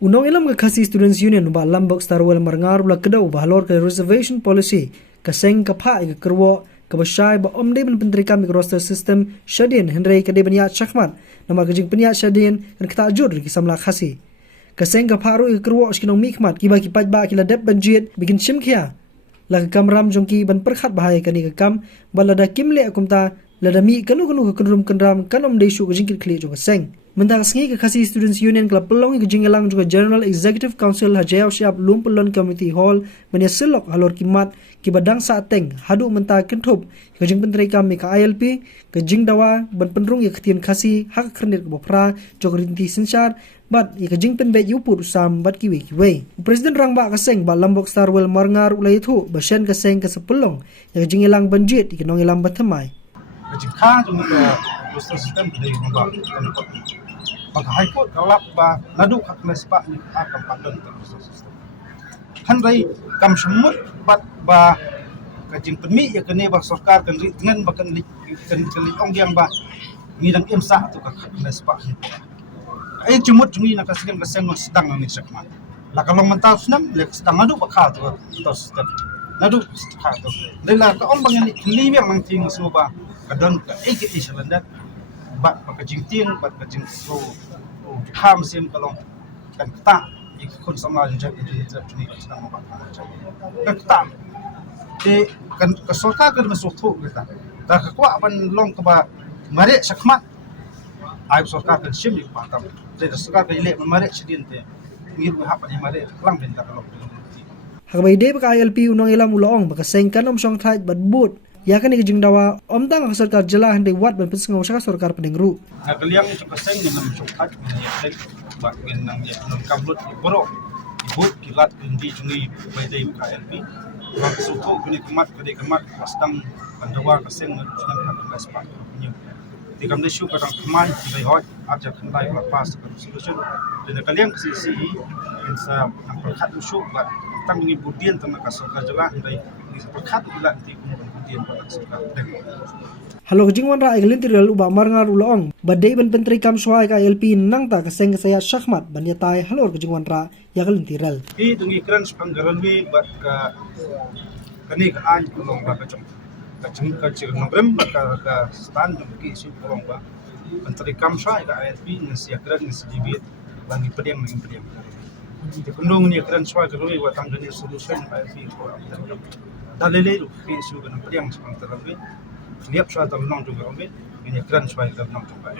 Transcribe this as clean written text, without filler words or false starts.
Unong ilam ka kasi Students Union ba lambok starwal marngar ula kedaw bahalor ka reservation policy kaseng kapha ka kerwo ka basyay ba omde ban penteri kami roster system Shadin Henry ka de banya chakmat nama kajing penya Shadin kan kata ajur ki samla khasi kaseng kapha ru ka kerwo skinong mikmat kiba ki pajba kila dep banjit bikin chimkhia la kamram jongki ban perkhat bahaya kani ka kam balada kimle akumta ladami kanu ka kenrum kenram kanom de shu kajing kli jong kaseng Mentang sengi ke kasi Students Union kelap pelong ke jingelang juga General Executive Council hajayau siap lumpelon Committee Hall menyeselok halor kimat ki badang saateng hadu mentah kentup ke jing penteri kami ke ILP ke jing dawa ban penrung ya ketian kasi hak krenit ke bopra jok rinti sensar bat ya ke jing penbe yuput usam bat kiwi Presiden Rangba kaseng ba lambok starwell marngar ulai itu basyan kaseng ke sepelong ya ke jingelang banjit ke nongelang batemai Jika cuma ke sistem dari membangun maka High Court kalap ba nadu hak nespa ni akan padan terus sistem. Handai kam semut bat ba kajing pemi ya kene ba sarkar kan dengan bakan kan ong yang ba ngidang imsa tu hak nespa ni. Ai cumut jumi nak kasih kaseng sedang ni sakma. La kalau mental senam lek sedang nadu bakal tu sistem. Nadu hak tu. Dela ka ong bang ni kli yang mangting semua ba kadang ka ege isalandat bat pakajing ting bat kajing so ham sim kalong kan kata ikon sama jejak ini sedang membuat macam kan kata de kan kesoka kan mesutu kita dah kekuat ban long ke ba mare sakmat ai soka kan sim di patam de soka kan ile mare sidin te ngir hap ni mare lang ben ta kalong Hakabai de baka ILP unong ilam ulong baka sengkan song thait bat but ya kan ke jing dawa omtang ang sarkar jela hande wat ban pesngau saka sarkar penengru kaliang itu kaseng dengan coklat ni bak genang ya nang kablut borok but kilat kendi jungi baidai KLP bak sutu kini kemat pastang pandawa kaseng dengan kata sepak nyu di kam desu kadang kemai bai hot aja kendai lepas solusi dan kaliang sisi insa perkat usu bak tang ni budian tang kasarkar jela hande perkat ulat ti Halo jingwan ra iglintiral uba marngar ulong badai ban penteri kam swai ka LP nang ta kaseng saya syakmat ban yatai halor jingwan ra ya glintiral I dungi kran spanggaran we bat ka kani ka an ulong ba ka chung ka chir nombrem ba ka stand ki su ulong ba penteri kam swai ka LP nasi kran nasi dibit langi pedeng di kundung ni kran swai ka we wa tang gani solution ba LP ko dalile fi su kan pedeng spang terapi liap swai dalam nong juga ombe ini kran swai dalam nong juga